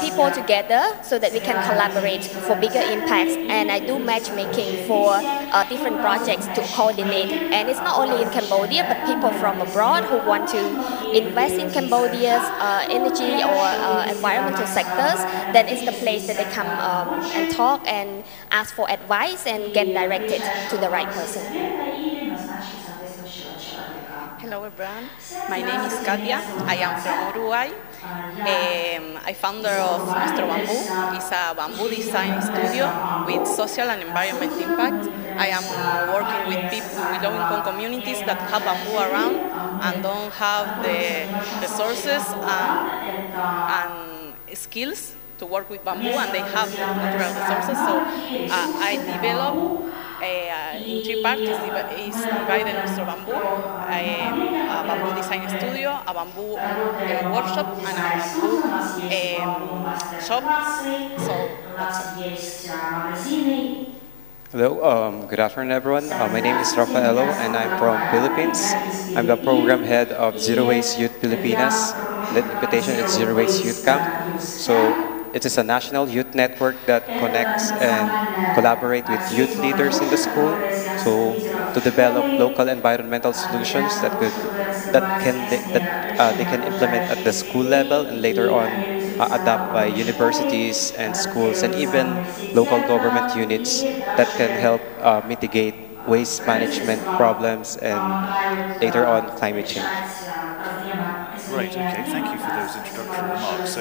people together so that we can collaborate for bigger impacts. And I do matchmaking for different projects to coordinate. And it's not only in Cambodia, but people from abroad who want to invest in Cambodia's energy or environmental sectors, then it's the place that they come and talk and ask for advice and get directed to the right person. Hello everyone, my name is Katia, I am from Uruguay. I'm founder of Nuestro Bambú. It's a bamboo design studio with social and environment impact. I am working with people with low-income communities that have bamboo around and don't have the resources and skills to work with bamboo, and they have natural resources. So I developed in three parts. Is divided Nuestro Bambú, a bamboo design studio, a bamboo workshop, and a bamboo shop. So that's it. Hello, good afternoon everyone. My name is Rafaelo and I'm from Philippines. I'm the program head of Zero Waste Youth Pilipinas. The invitation is Zero Waste Youth Camp. So it is a national youth network that connects and collaborates with youth leaders in the school, so to develop local environmental solutions that they can implement at the school level and later on adapt by universities and schools and even local government units that can help mitigate waste management problems and later on climate change. Right, okay, thank you for those introductory remarks.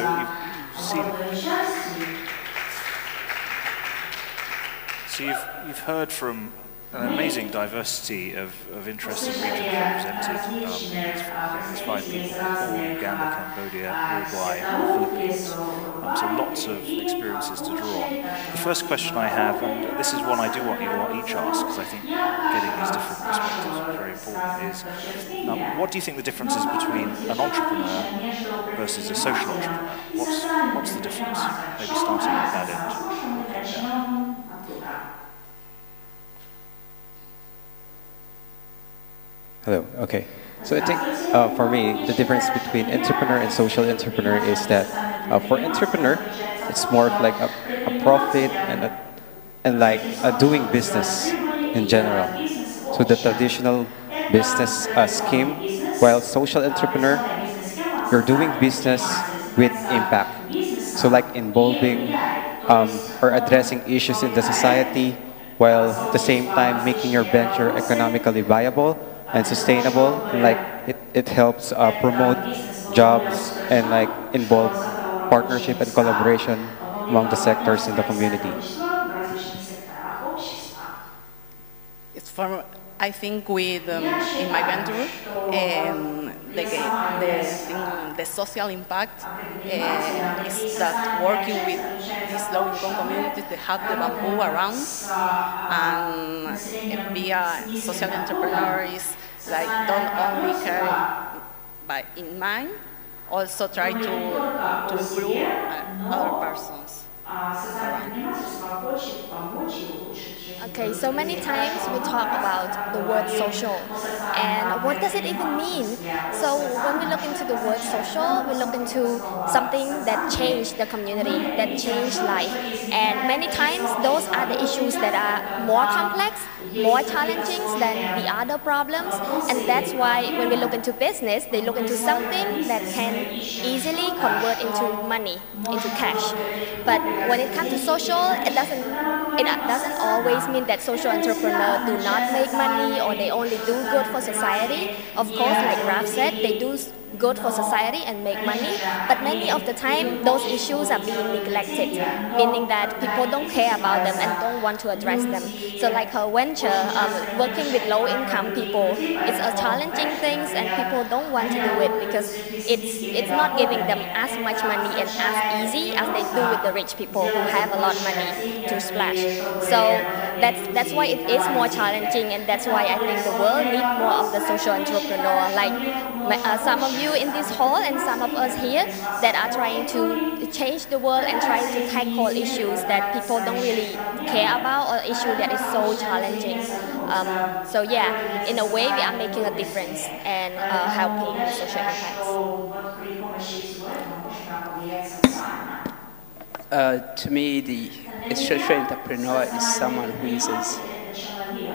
So you've heard from an amazing diversity of interesting regions represented. There's 5 people: Nepal, Uganda, Cambodia, Uruguay, and the Philippines. So lots of experiences to draw on. The first question I have, and this is one I do want you to each ask, because I think getting these different perspectives is very important, is what do you think the difference is between an entrepreneur versus a social entrepreneur? What's the difference? Maybe starting at that end. Hello, okay. So I think for me, the difference between entrepreneur and social entrepreneur is that for entrepreneur, it's more of like a profit and like doing business in general. So the traditional business scheme, while social entrepreneur, you're doing business with impact. So like involving or addressing issues in the society, while at the same time making your venture economically viable and sustainable, and like it helps promote jobs and like involve partnership and collaboration among the sectors in the community. It's for, I think with in my venture, the social impact is that working with these low-income communities that have the bamboo around, and be a social entrepreneur is like don't only care by in mind, also try to improve other persons around. Okay, so many times we talk about the word social, and what does it even mean? So when we look into the word social, we look into something that changed the community, that changed life. And many times those are the issues that are more complex, more challenging than the other problems. And that's why when we look into business, they look into something that can easily convert into money, into cash. But when it comes to social, it doesn't always mean that social entrepreneurs do not make money or they only do good for society. Of course, like Raf said, they do good for society and make money, but many of the time those issues are being neglected, meaning that people don't care about them and don't want to address them. So like her venture, working with low-income people, it's a challenging thing and people don't want to do it because it's not giving them as much money and as easy as they do with the rich people who have a lot of money to splash. So that's why it is more challenging, and that's why I think the world needs more of the social entrepreneur, like some of you in this hall and some of us here that are trying to change the world and trying to tackle issues that people don't really care about, or issue that is so challenging. So yeah, in a way we are making a difference and helping the social impacts. To me, a social entrepreneur is someone who uses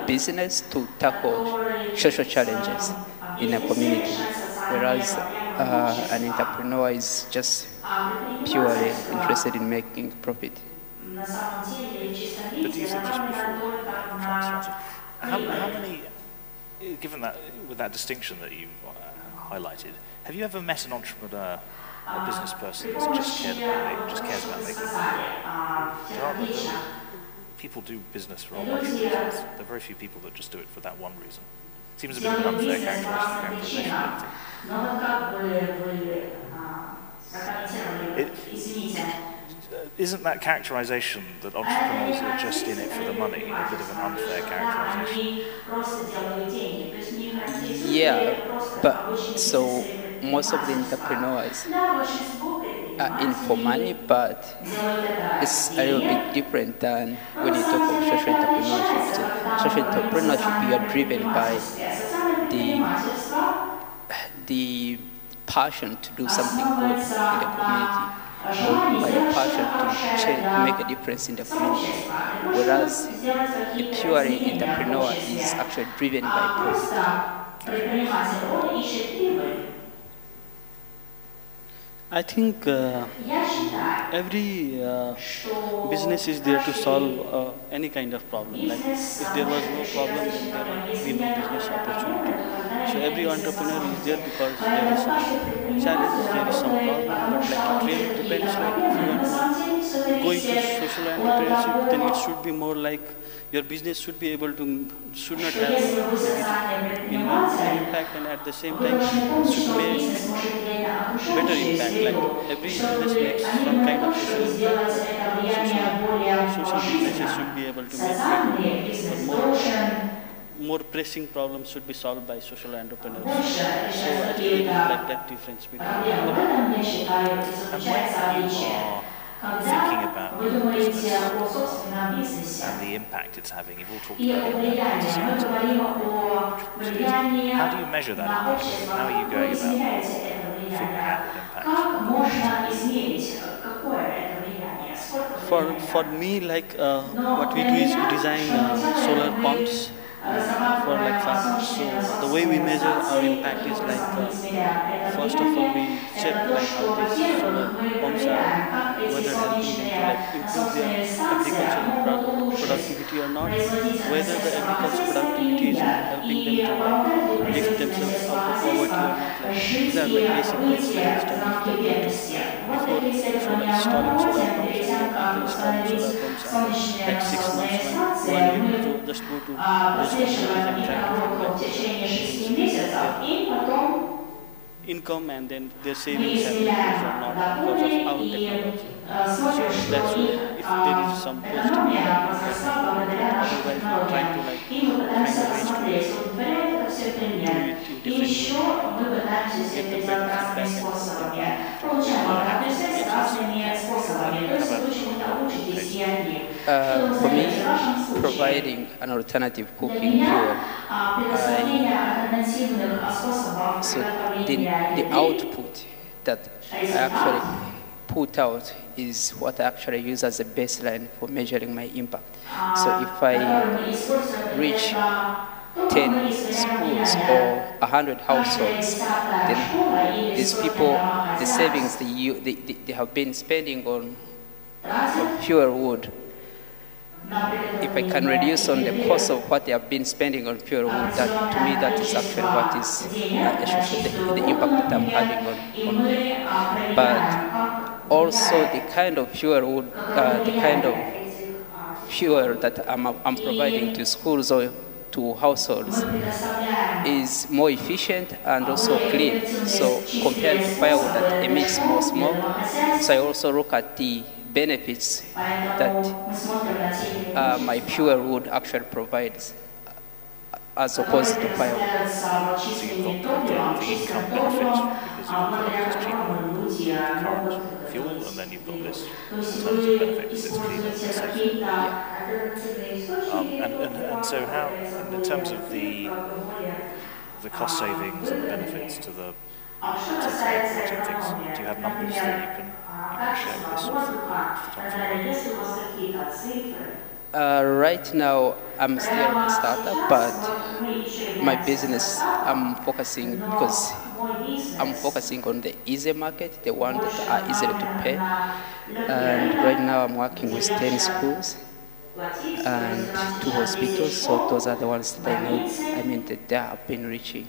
business to tackle social challenges in a community, whereas an entrepreneur is just purely interested in making profit. But do you think, just before translated, how many, given that, with that distinction that you've highlighted, have you ever met an entrepreneur, a business person that just cares about making money? There are people do business for all bunch of reasons. There are very few people that just do it for that one reason. Seems a bit of an unfair characterization. Isn't that characterization that entrepreneurs are just in it for the money a bit of an unfair characterization? Yeah, but so most of the entrepreneurs are in for money, but it's a little bit different than when you talk of social entrepreneurship. So social entrepreneurship, you are driven by the passion to do something good in the community, or by the passion to make a difference in the community. Whereas a purely entrepreneur is actually driven by profit. I think every business is there to solve any kind of problem. Like if there was no problem, then there would be no business opportunity. So every entrepreneur is there because there is some challenge, there is some problem. But like it really depends. Like if you want to go into social entrepreneurship, then it should be more like your business should be able to, should not have negative impact, and at the same time should make better impact. Like every business makes some kind of social impact. Social businesses should be able to make better, or more pressing problems should be solved by social entrepreneurs. So I think it is like that difference between them. Thinking about your business and the impact it's having, you've all talked about the impact it's having. How do you measure that impact? How are you going about figuring out what impact? For me, like what we do is we design solar pumps for like farmers. So the way we measure our impact is like first of all we check like how these solar pumps are, whether helping them to like improve their agricultural productivity or not, whether the agricultural productivity is helping them to like lift themselves out of poverty or not. Like these are like basic baseline studies that we do before installing solar pumps. And after installing solar pumps, after like 6 months, 1 year, so just go to those communities and try to find their income and then their savings have increased or not because of our technology. So that's why if there is some positive impact, otherwise we're trying to like find ways to do it in different ways, get the better feedback For me, providing an alternative cooking fuel, so the output that I actually put out is what I actually use as a baseline for measuring my impact. So if I reach 10 schools or 100 households, then these people, the savings they have been spending on fuel wood, if I can reduce on the cost of what they have been spending on fuel wood, that to me that is actually what is the impact that I'm having on them. But also the kind of fuel wood, the kind of fuel that I'm providing to schools or to households is more efficient and also clean. So compared to firewood that emits more smoke, so I also look at the benefits that my fuel wood actually provides as opposed to firewood. So you've got the income benefit because your product is cheaper than current fuel, and then you've got this alternative benefit because it's cleaner and safer. Yeah. And so how, in terms of the cost savings and the benefits to the things, do you have numbers that you can share? this sort of photography? Right now, I'm still a startup, but my business, I'm focusing on the easy market, the one that are easy to pay. And right now, I'm working with 10 schools and 2 hospitals. So those are the ones that I know. That they have been reaching.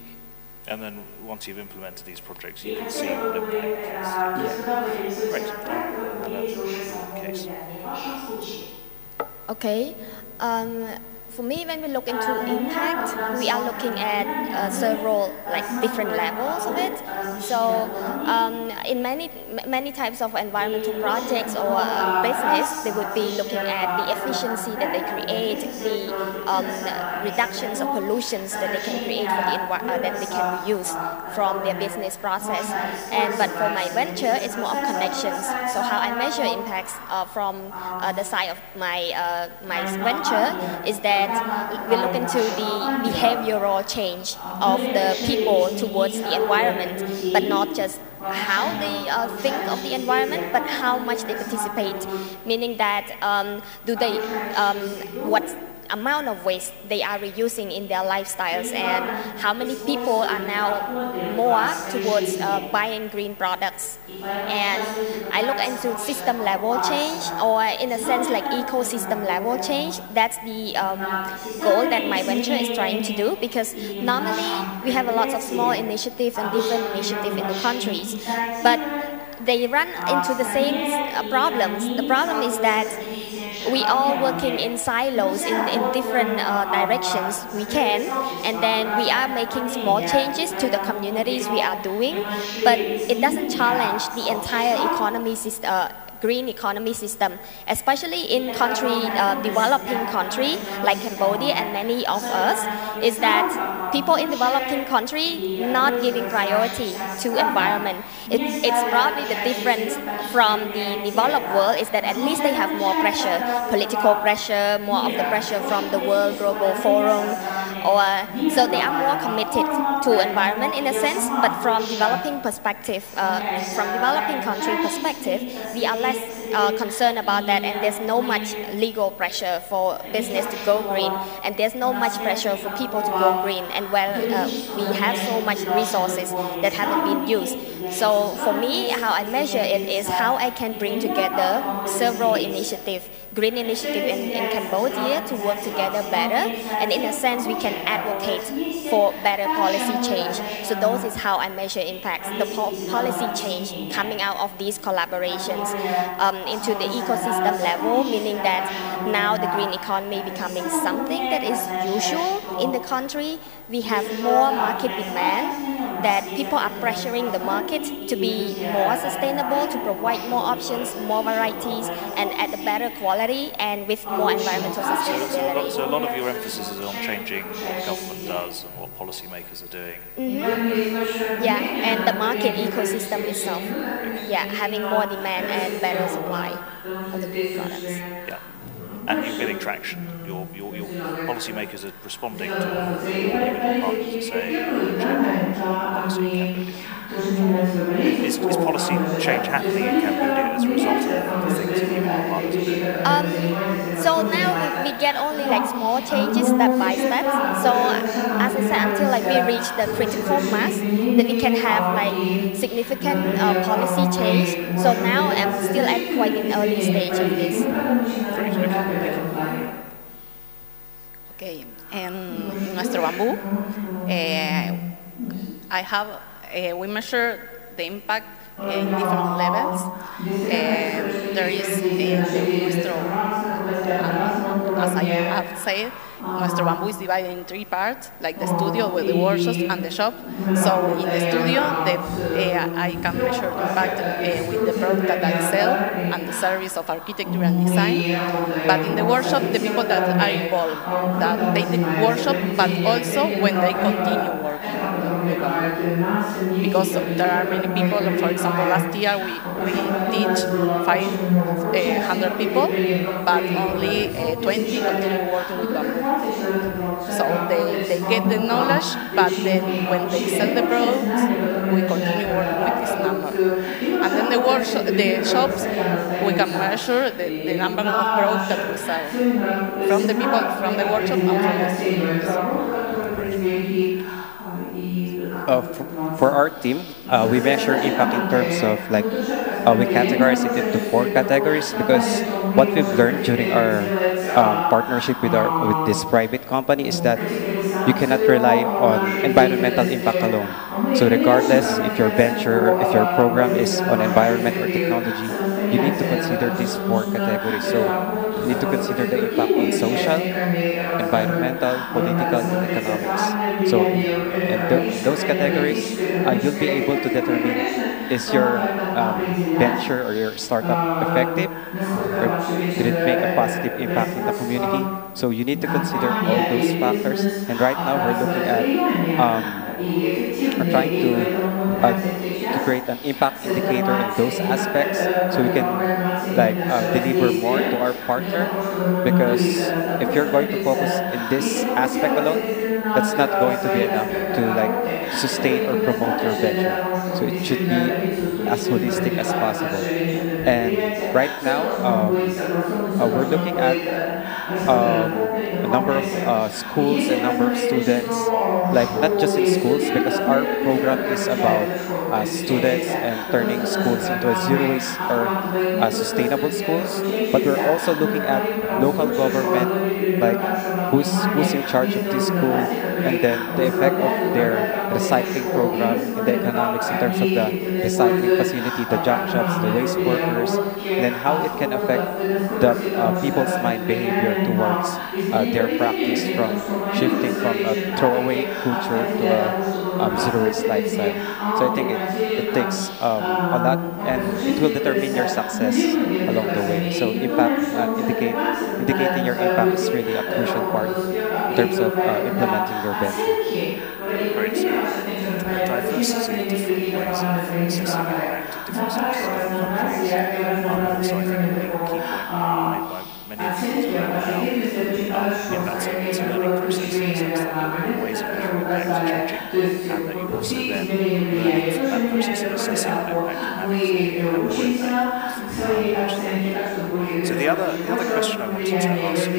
And then once you've implemented these projects, you can see what impact is. Yeah. Great. Case. Okay. For me, when we look into impact, we are looking at several different levels of it. So in many types of environmental projects or business, they would be looking at the efficiency that they create, the reductions of pollutions that they can create for the that they can reuse from their business process. But for my venture, it's more of connections. So how I measure impacts from the side of my my venture is that we look into the behavioral change of the people towards the environment, but not just how they think of the environment, but how much they participate. Meaning that do they what amount of waste they are reusing in their lifestyles, and how many people are now more towards buying green products. And I look into system level change, or in a sense like ecosystem level change. That's the goal that my venture is trying to do, because normally we have a lot of small initiatives and different initiatives in the countries, but they run into the same problems. The problem is that we are working in silos in different directions we can, and then we are making small changes to the communities we are doing, but it doesn't challenge the entire economy system, green economy system, especially in developing country like Cambodia and many of us, is that people in developing country not giving priority to environment. It's probably the difference from the developed world is that at least they have more pressure, political pressure, more of the pressure from the World Global Forum, or so they are more committed to environment in a sense. But from developing perspective, from developing country perspective, we are less concerned about that, and there's no much legal pressure for business to go green, and there's no much pressure for people to go green. And we have so much resources that haven't been used. So for me, how I measure it is how I can bring together several initiatives, green initiative in Cambodia, to work together better, and in a sense we can advocate for better policy change. So those is how I measure impacts, the policy change coming out of these collaborations into the ecosystem level, meaning that now the green economy becoming something that is usual in the country. We have more market demand, that people are pressuring the market to be more sustainable, to provide more options, more varieties, and at a better quality and with more environmental sustainability. So a lot of your emphasis is on changing what government does and what policymakers are doing. Mm-hmm. Yeah, and the market ecosystem itself. Yeah, having more demand and better supply of the green products. Yeah. And you're getting traction. Your policymakers are responding to what you and your partners are saying, policy in Cambodia. Is policy change happening in Cambodia as a result of the things that you and your partners are doing? So now we get only small changes step by step. So as I said, until we reach the critical mass, that we can have significant policy change. So now I'm still at quite an early stage of this. Great. Okay, en nuestro bambú, we measure the impact in different levels. There is nuestro, as I have said, nuestro bamboo is divided in 3 parts, like the studio with the workshops and the shop. So in the studio, I can measure the impact with the product that I sell and the service of architecture and design. But in the workshop, the people that are involved, that they take workshop, but also when they continue working. bamboo. Because there are many people, for example, last year we teach 500 people, but only 20 continue working with bamboo. So they get the knowledge, but then when they sell the products, we continue working with this number. And then the shops, we can measure the number of products that we sell from the people from the workshop and from the students. For our team, we measure impact in terms of like we categorize it into 4 categories because what we've learned during our partnership with this private company is that you cannot rely on environmental impact alone. So regardless if your venture or if your program is on environment or technology, you need to consider these 4 categories. So you need to consider the impact on social, environmental, political, and economics. So in those categories, you'll be able to determine is your venture or your startup effective, or did it make a positive impact in the community? So you need to consider all those factors. And right now we're looking at, we're trying to create an impact indicator in those aspects so we can like deliver more to our partner, because if you're going to focus in this aspect alone, that's not going to be enough to like sustain or promote your venture. So it should be as holistic as possible. And right now we're looking at a number of schools and number of students, like not just in schools, because our program is about students and turning schools into a zero waste or sustainable schools. But we're also looking at local government, like who's in charge of this school, and then the effect of their recycling program in the economics in terms of the recycling facility, the junk shops, the waste workers, and then how it can affect the people's mind behavior towards their practice from shifting from a throwaway culture to a zero waste lifestyle. So I think it takes a lot, and it will determine your success along the way. So impact, indicating your impact is really a crucial part in terms of implementing your venture. Great. So a diversity of different ways of assessing impact in different sectors of different countries. So I think a key point made by many of you around how it's a learning process in the sense that the ways of measuring impact are changing, and that you also then learning from that process of assessing that impact and having more impact. So the other question I wanted to ask you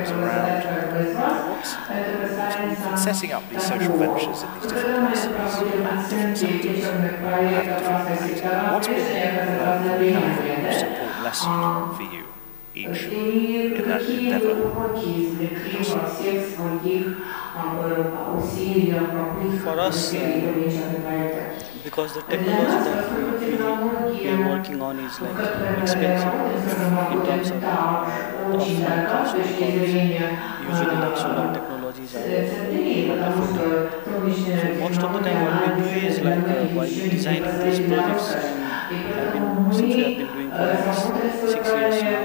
was around what's setting up these social ventures in these different places, different sectors, having different impact. What's been the most important lesson for you each in that endeavour? For us, because the technology that we are working on is like expensive in terms of upfront cost, because usually like solar technologies are not affordable. So most of the time what we do is like while designing these projects, and since we have been doing for like 6 years now,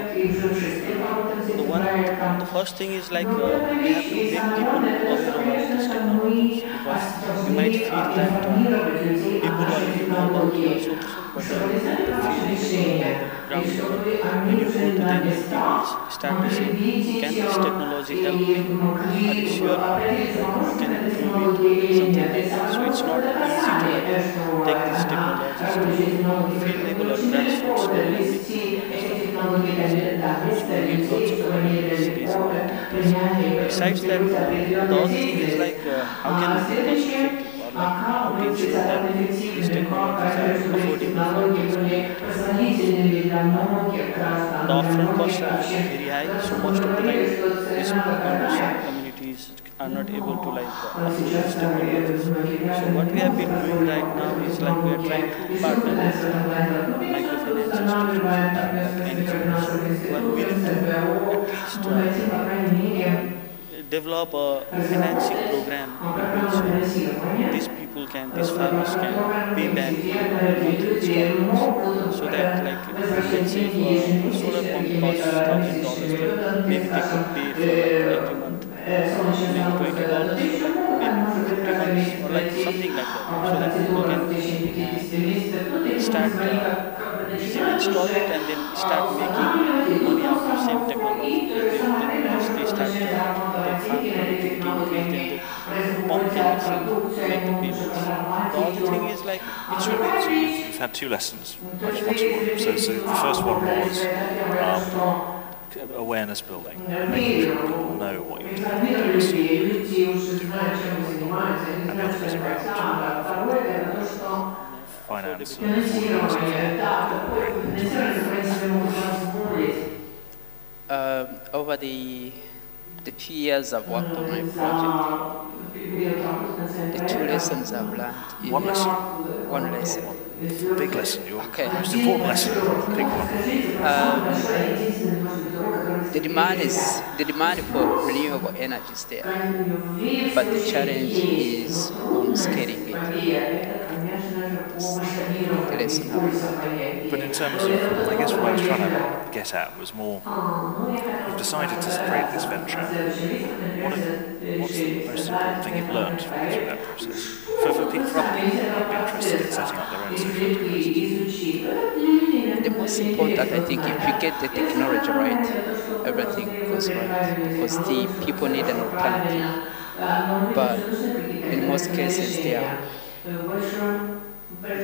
the first thing is like we have to make people aware about these technologies, because you might feel that people already know about your solution, but the field, ground level, when you go to them, people start to say, can this technology help me? Are you sure? Can it prove it? Something like that. So it's not easy to like, take these technologies to field level or grassroots level and make besides that, the other thing is like how can we be cost effective, or like how to ensure that these technologies are affordable for these communities. The upfront costs are very high, so most of the time these underserved communities are not able to like afford these technologies. So what we have been doing right now is like we are trying to partner with microfinance institutions like NGOs who are willing to at least develop a financing program in which these people can, these farmers can pay back monthly installments, so that like let's say if a solar pump costs $1,000, then maybe they could pay for like every month like $20 in 50 months or like something like that, so that people can start easily install it and then start making money out of same technology. As they start their farm productivity increase, then the pump can actually make the payments. The other thing is like it should be. So you've had two lessons. I just wanted to, so the first one was awareness building, making sure people know what you're doing, so you do and the other is around finance and Over the few years I've worked on my project, the two lessons I've learned. One lesson. One lesson. Big lesson, your Okay. most important lesson, big one. The demand for renewable energy is there, but the challenge is on scaling it. The lesson I've learned. But in terms of, I guess what I was trying to get at was more, you've decided to create this venture. What's the most important thing you've learned through that process? For other people who'd be interested in setting up their own social enterprises. The most important, I think, if you get the technology right, everything goes right, because the people need an alternative. But in most cases, they are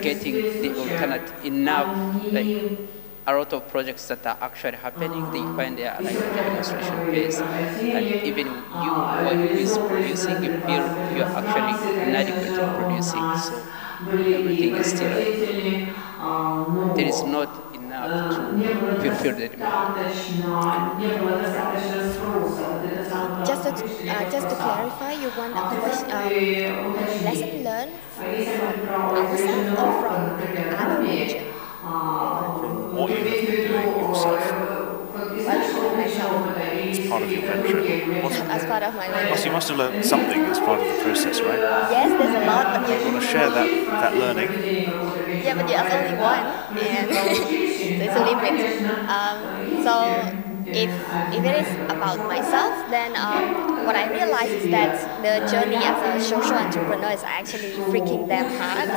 getting the alternative enough, like a lot of projects that are actually happening, they find they are like a demonstration phase. And even you who is producing, you feel you are actually inadequate in producing. So everything is still like, there is not enough to fulfill the demand. Just to clarify, you want a lesson learned from ourselves or from other religion? From what you have been doing yourself Myself, as part of your venture. as part of my life. You must have learned something as part of the process, right? Yes, there's a lot, but You want to share that learning? yeah, but you ask only one, and there's a limit. So if it is about myself, then what I realize is that the journey as a social entrepreneur is actually freaking damn hard.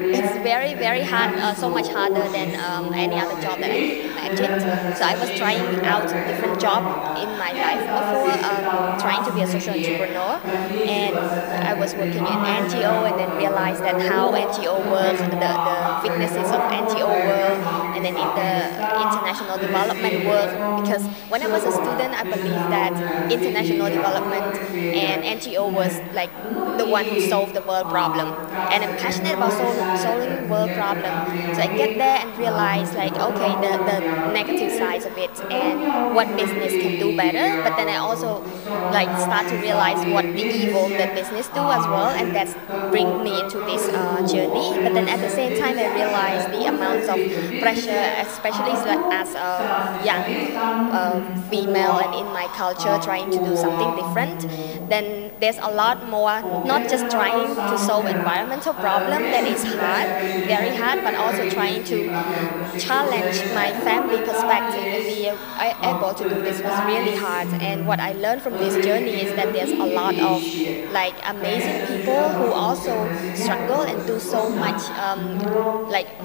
It's very, very hard, so much harder than any other job that I could imagine. So I was trying out different jobs in my life before trying to be a social entrepreneur, and I was working in NGO and then realized that how NGO works, the weaknesses of NGO work, and then in the international development work. Because when I was a student, I believed that international development and NGO was like the one who solved the world problem, and I'm passionate about solving world problem. So I get there and realize like, okay, the negative sides of it and what business can do better. But then I also like start to realize what the evil that business do as well, and that's bring me into this journey. But then at the same time, I realized the amounts of pressure, especially as a young female and in my culture trying to do something different. Then there's a lot more, not just trying to solve environmental problem that is hard, very hard, but also trying to challenge my family perspective and be able to do this was really hard. And what I learned from this journey is that there's a lot of like amazing people who also struggle and do so much,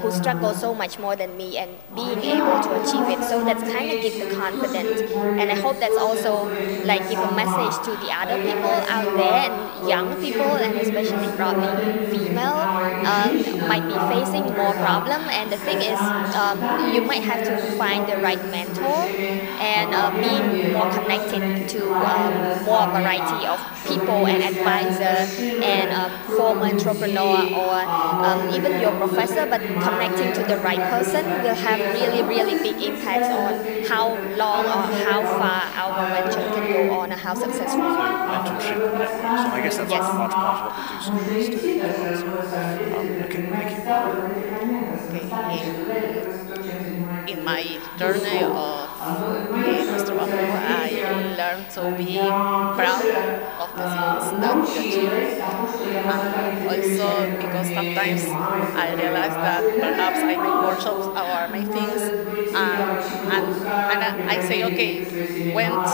who struggle so much more than me, and being able to achieve it. So that's kind of give the confidence, and I hope that's also like give a message to the other people out there, and young people, and especially probably female, might be facing more problem. And the thing is, you might have to find the right mentor and being more connected to more variety of people and advisor and former entrepreneur or even your professor, but connecting to the right person will have really, really big impacts on how long or how far our venture can go on and how successful. Mentorship networks, and I guess that's Yes. a large part of what the Do Something is doing. Okay, thank you. In my journey of Mr. Bamboo, I learned to be proud of the things that we achieve. Also, because sometimes I realize that perhaps I make workshops or make things and I and I say, okay, went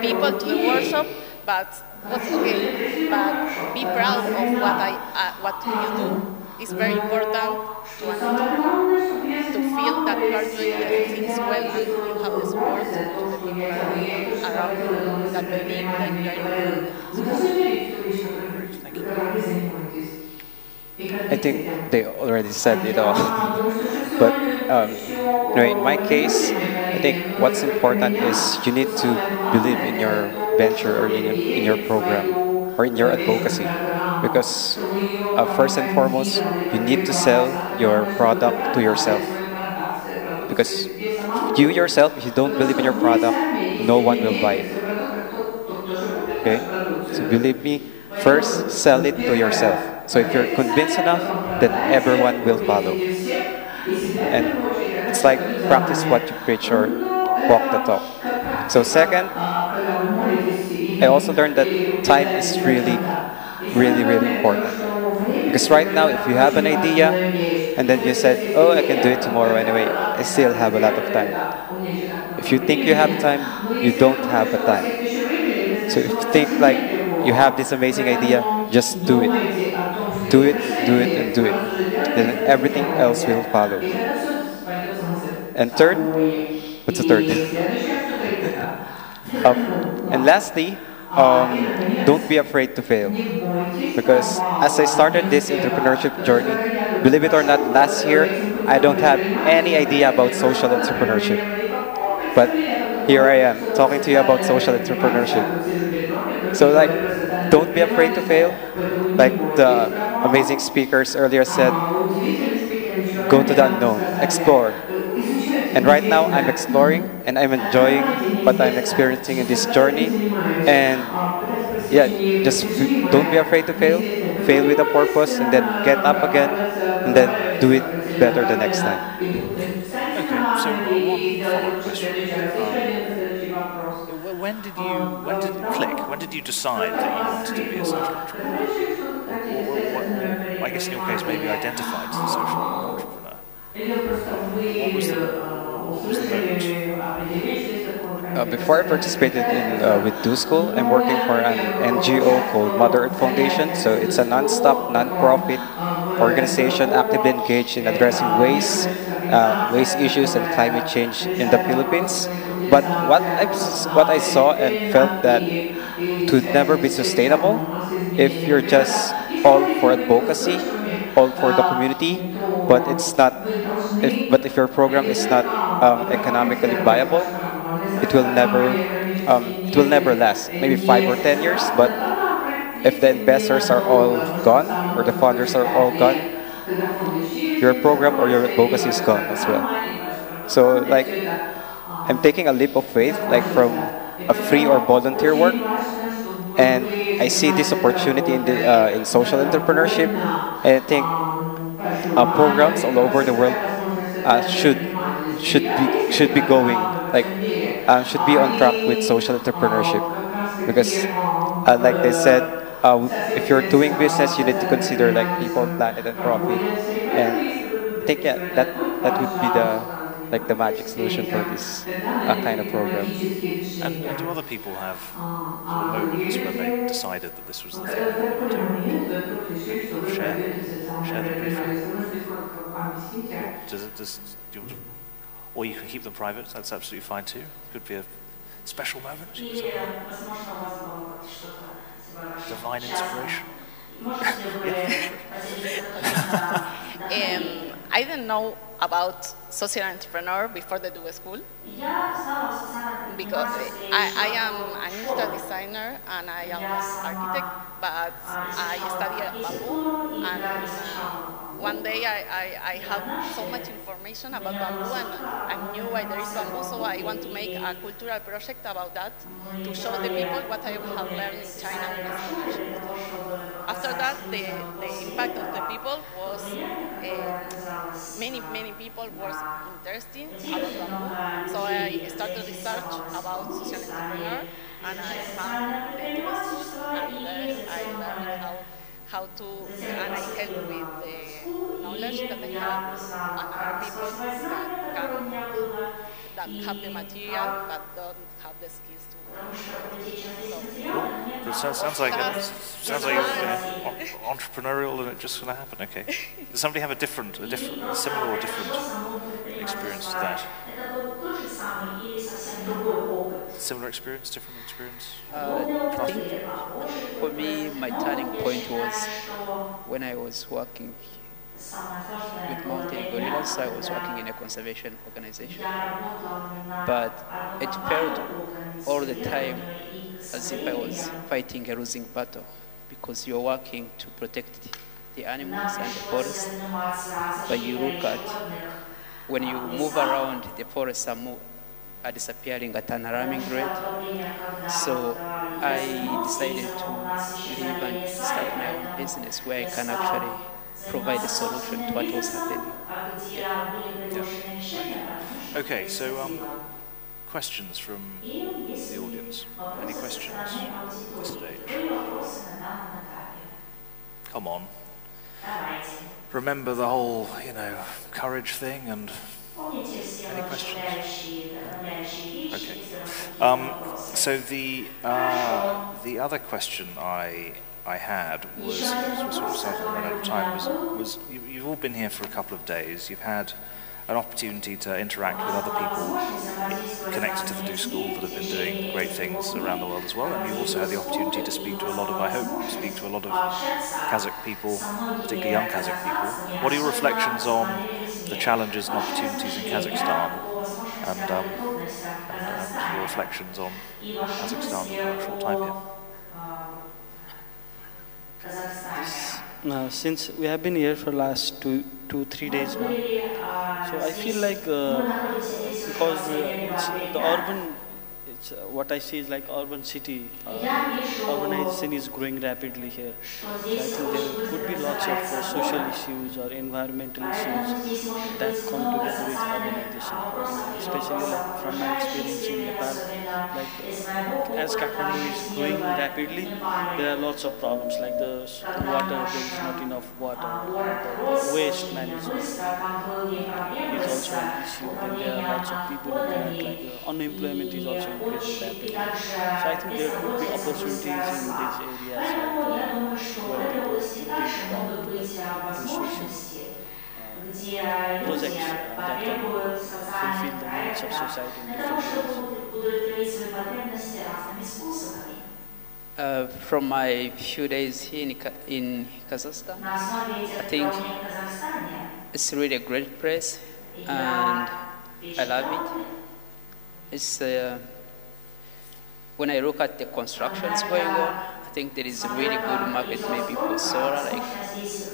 people to the workshop, but what's okay, but be proud of what you do. It's very important to an entrepreneur to feel that you are doing the things well and you have the support to the people around you that believe that you are doing the things well. Great, thank you. I think they already said it all. But in my case, I think what's important is you need to believe in your venture or in your program or in your advocacy. Because first and foremost, you need to sell your product to yourself. Because you yourself, if you don't believe in your product, no one will buy it. Okay? So believe me, first sell it to yourself. So if you're convinced enough, then everyone will follow. And it's like practice what you preach or walk the talk. So second, I also learned that time is really, really, really important. Because right now, if you have an idea, and then you said, oh, I can do it tomorrow anyway, I still have a lot of time. If you think you have time, you don't have a time. So if you think like you have this amazing idea, just do it. Do it, do it, and do it. Then everything else will follow. And third, what's the third? And lastly, don't be afraid to fail. Because as I started this entrepreneurship journey, believe it or not, last year, I don't have any idea about social entrepreneurship. But here I am, talking to you about social entrepreneurship. So like, don't be afraid to fail. Like the amazing speakers earlier said, go to the unknown, explore. And right now, I'm exploring and I'm enjoying what I'm experiencing in this journey. And yeah, just don't be afraid to fail. Fail with a purpose and then get up again and then do it better the next time. Okay, so one follow-up question. When did it click? When did you decide that you wanted to be a social entrepreneur? I guess in your case, maybe identified as a social entrepreneur. What was the moment? Before I participated in with Do School, I'm working for an NGO called Mother Earth Foundation. So it's a non-stop, non-profit organization actively engaged in addressing waste issues and climate change in the Philippines. But what I saw and felt that it would never be sustainable if you're just all for advocacy, all for the community, but it's not. If your program is not economically viable, it will never last. Maybe 5 or 10 years, but if the investors are all gone or the funders are all gone, your program or your advocacy is gone as well. So like, I'm taking a leap of faith, like from a free or volunteer work, and I see this opportunity in social entrepreneurship, and I think programs all over the world should be going like should be on track with social entrepreneurship, because like they said, if you're doing business, you need to consider like people, planet, and profit, and I think yeah, that would be the magic solution for this kind of program. And do other people have sort of moments when they decided that this was the thing they wanted to do? Share them briefly. Do you want to, or you can keep them private, that's absolutely fine too. Could be a special moment. Divine inspiration. I didn't know about social entrepreneur before the Duo School because I am an industrial designer and I am an architect, but I study at bamboo, and one day I had so much information about bamboo and I knew why there is bamboo, so I want to make a cultural project about that to show the people what I have learned in China and entrepreneurship. After that, the impact of the people was many people was interested about bamboo. So I started research about social entrepreneur, and I found the school, and then I learned how to, and I help with the knowledge that I have and other people that can have the material but don't have the skills to work. Cool. Sounds like entrepreneurial, and it's just going to happen. Okay. Does somebody have a similar or different experience to that? Similar experience, different experience? I think for me, my turning point was when I was working with mountain gorillas. So I was working in a conservation organization. But it felt all the time as if I was fighting a losing battle, because you're working to protect the animals and the forest. But you look at, when you move around, the forests are disappearing at an alarming rate. So I decided to leave and start my own business where I can actually provide a solution to what was happening. Yeah. Okay, so questions from the audience? Any questions at this stage? Come on. Remember the whole, courage thing and any questions? Okay. So the other question I had was, as we're sort of starting to run out of time, was you've all been here for a couple of days. You've had an opportunity to interact with other people connected to the Do School that have been doing great things around the world as well, and you also had the opportunity to speak to a lot of Kazakh people, particularly young Kazakh people. What are your reflections on the challenges and opportunities in Kazakhstan, and your reflections on Kazakhstan in your short time here? Since we have been here for the last 2-3 days now, so I feel like because the urban, what I see is like urban city, urbanization is growing rapidly here. So I think there could be lots of social issues or environmental issues that come together with urbanization. Especially like from my experience in Nepal, like as Kathmandu is growing rapidly, there are lots of problems like the water, there is not enough water, the waste management is also an issue. Then there are lots of people that like unemployment is also increasing rapidly. So I think there could be opportunities in these areas where people could be involved in social projects that can fulfill the needs of society in different ways. From my few days here in Kazakhstan, I think it's really a great place, and I love it. It's when I look at the constructions going on, I think there is a really good market maybe for solar, like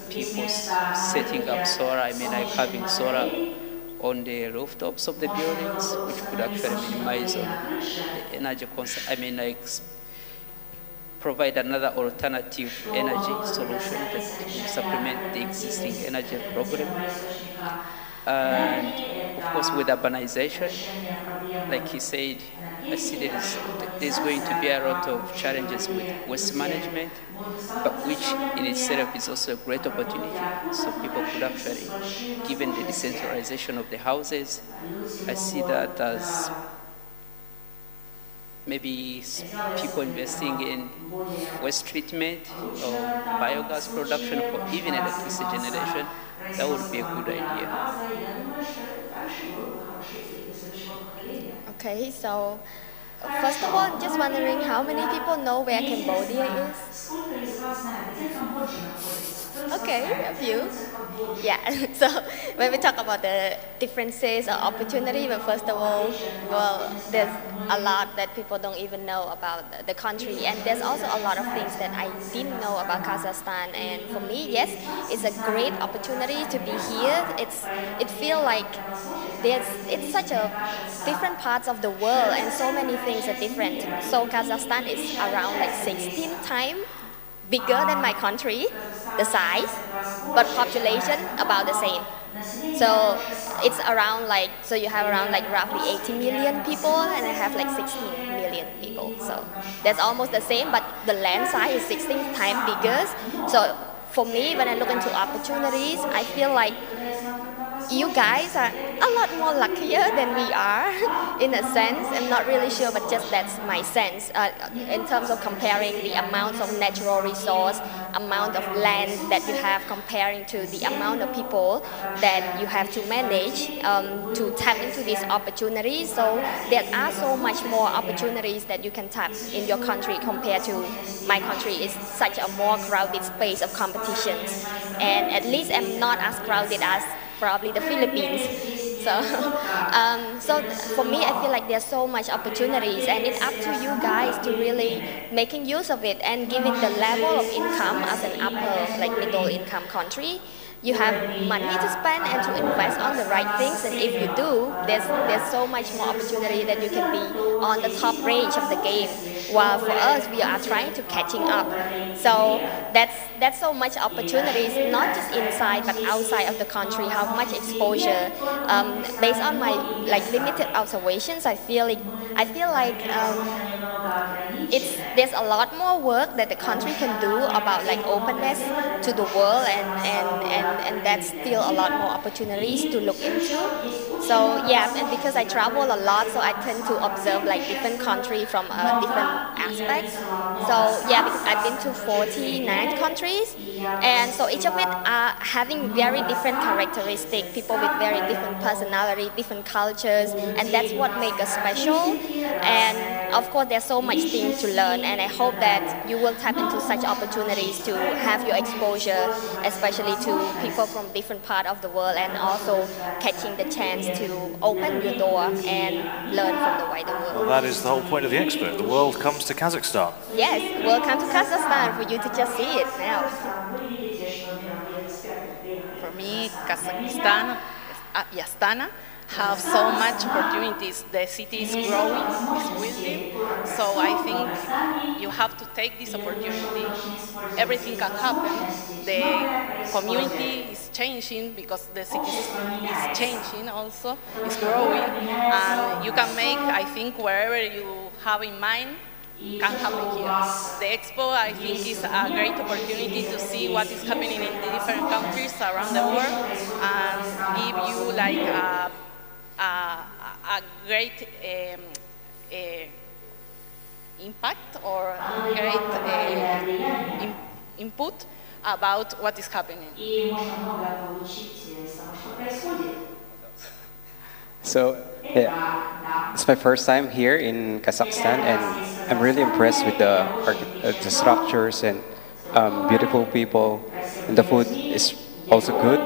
people setting up solar. I mean, like having solar on the rooftops of the buildings, which could actually minimize on the energy consumption. I mean, like provide another alternative energy solution that will supplement the existing energy problem. And of course, with urbanization, like he said, I see there's going to be a lot of challenges with waste management, but which in itself is also a great opportunity. So people could actually, given the decentralization of the houses, I see that as maybe people investing in waste treatment or biogas production for even electricity generation. That would be a good idea. Okay, so first of all, just wondering how many people know where Cambodia is? Okay, a few. Yeah, so when we talk about the differences or opportunity, but first of all, well, there's a lot that people don't even know about the country, and there's also a lot of things that I didn't know about Kazakhstan. And for me, yes, it's a great opportunity to be here. It feels like it's such a different parts of the world, and so many things are different. So Kazakhstan is around like 16 times bigger than my country, the size, but population about the same. So it's around like, so you have around like roughly 80 million people, and I have like 16 million people. So that's almost the same, but the land size is 16 times bigger. So for me, when I look into opportunities, I feel like you guys are a lot more luckier than we are in a sense. I'm not really sure, but just that's my sense. In terms of comparing the amount of natural resource, amount of land that you have comparing to the amount of people that you have to manage to tap into these opportunities. So there are so much more opportunities that you can tap in your country compared to my country. It's such a more crowded space of competitions. And at least I'm not as crowded as probably the Philippines. So, so for me, I feel like there's so much opportunities, and it's up to you guys to really making use of it and giving the level of income as an upper, like middle income country. You have money to spend and to invest on the right things, and if you do, there's so much more opportunity that you can be on the top range of the game. While for us, we are trying to catching up. So that's so much opportunities, not just inside but outside of the country. How much exposure? Based on my like limited observations, I feel like there's a lot more work that the country can do about like openness to the world, and that's still a lot more opportunities to look into. So yeah, and because I travel a lot, so I tend to observe like different countries from different aspects. So yeah, because I've been to 49 countries, and so each of it are having very different characteristics, people with very different personality, different cultures, and that's what makes us special. And of course, there's so much things to learn, and I hope that you will tap into such opportunities to have your exposure, especially to people from different parts of the world, and also catching the chance to open your door and learn from the wider world. Well, that is the whole point of the expo. The world comes to Kazakhstan. Yes, welcome to Kazakhstan for you to just see it now. For me, Kazakhstan, Astana, have so much opportunities. The city is growing, is building. So I think you have to take this opportunity. Everything can happen. The community is changing because the city is changing also, it's growing. And you can make, I think, wherever you have in mind, can happen here. The expo, I think, is a great opportunity to see what is happening in the different countries around the world and give you like a great impact or great input about what is happening. So, yeah, it's my first time here in Kazakhstan, and I'm really impressed with the structures and beautiful people, and the food is also good.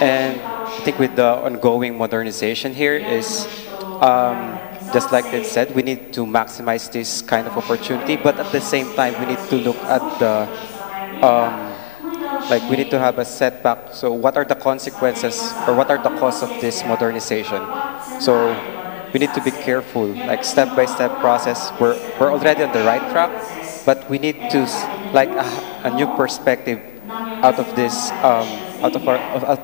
And I think with the ongoing modernization here is, just like they said, we need to maximize this kind of opportunity, but at the same time, we need to look at the, like we need to have a setback. So what are the consequences or what are the costs of this modernization? So we need to be careful, like step-by-step process. We're already on the right track, but we need to like a new perspective out of this out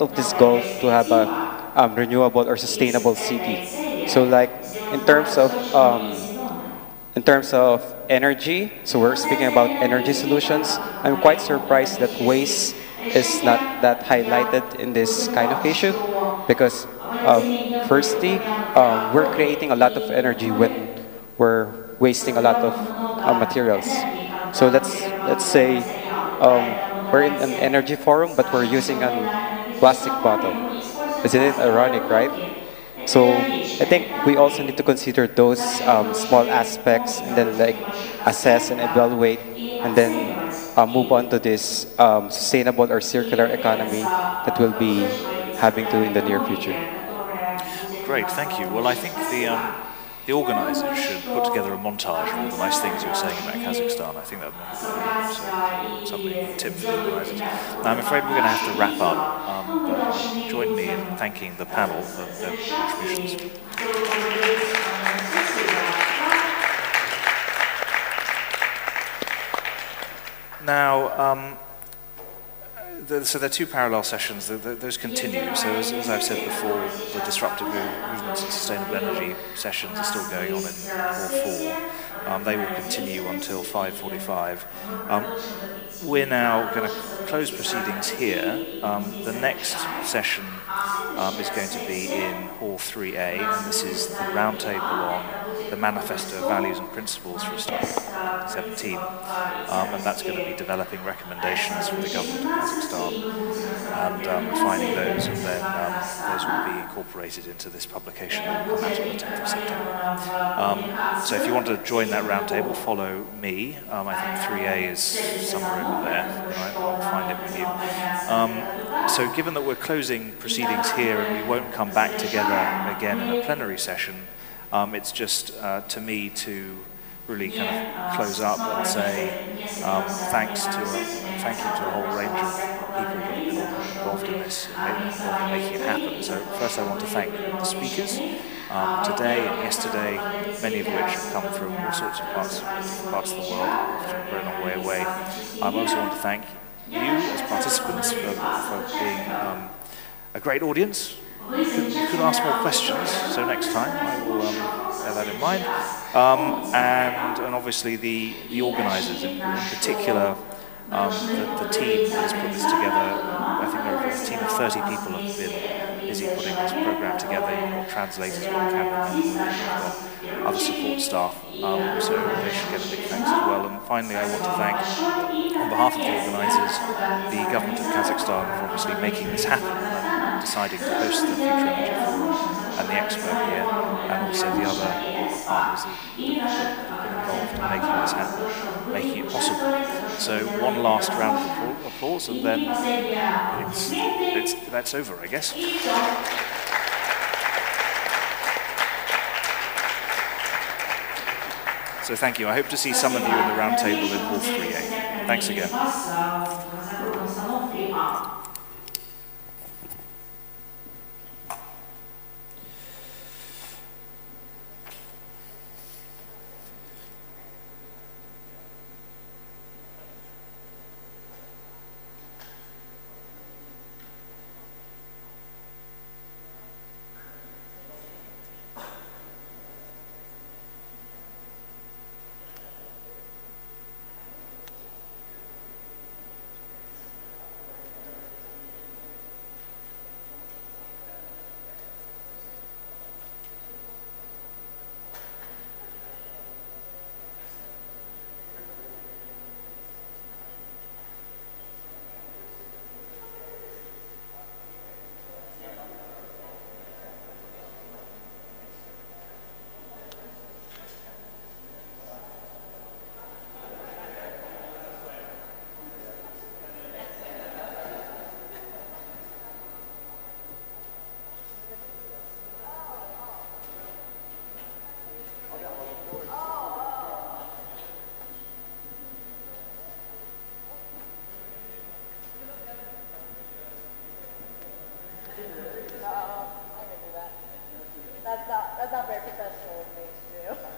of this goal to have a renewable or sustainable city. So like in terms of energy, so we're speaking about energy solutions. I'm quite surprised that waste is not that highlighted in this kind of issue, because firstly, we're creating a lot of energy when we're wasting a lot of materials. So let's say we're in an energy forum, but we're using a plastic bottle. Isn't it ironic, right? So I think we also need to consider those small aspects, and then like assess and evaluate, and then move on to this sustainable or circular economy that we'll be having to in the near future. Great, thank you. Well, I think the organisers should put together a montage of all the nice things you were saying about Kazakhstan. I think that would be something, a tip for the organisers. Now, I'm afraid we're going to have to wrap up, but join me in thanking the panel for their contributions. Now, so there are two parallel sessions. Those continue. So as I've said before, the disruptive movements and sustainable energy sessions are still going on in Hall 4. They will continue until 5:45. We're now going to close proceedings here. The next session is going to be in Hall 3A, and this is the roundtable on the Manifesto of Values and Principles for Estonia 2017, and that's going to be developing recommendations for the government of Kazakhstan and refining those, and then those will be incorporated into this publication that will come out on the 10th of September. So if you want to join that roundtable, follow me. I think 3A is somewhere over there. Right? I'll find it with you. So given that we're closing proceedings here and we won't come back together again in a plenary session, it's just to me to really kind of close up and say thank you to a whole range of people that have been involved in this, involved in making it happen. So first I want to thank the speakers today and yesterday, many of which have come from all sorts of parts of the world, often a very long way away. I also want to thank you as participants for being a great audience. You could ask more questions, so next time I will bear that in mind. And obviously the organisers, in particular the team that has put this together. I think there are a team of 30 people have been busy putting this programme together. You've got translators, you've got cameramen, you've got other support staff, so they should get a big thanks as well. And finally, I want to thank, on behalf of the organisers, the government of Kazakhstan for obviously making this happen and deciding to host the Future Energy Forum and the Expo here, and also the other partners that have been involved in making this happen, making it possible. So one last round of applause, and then that's over, I guess. So thank you. I hope to see some of you in the round table in Hall 3A. Thanks again. That's not very professional of me to do.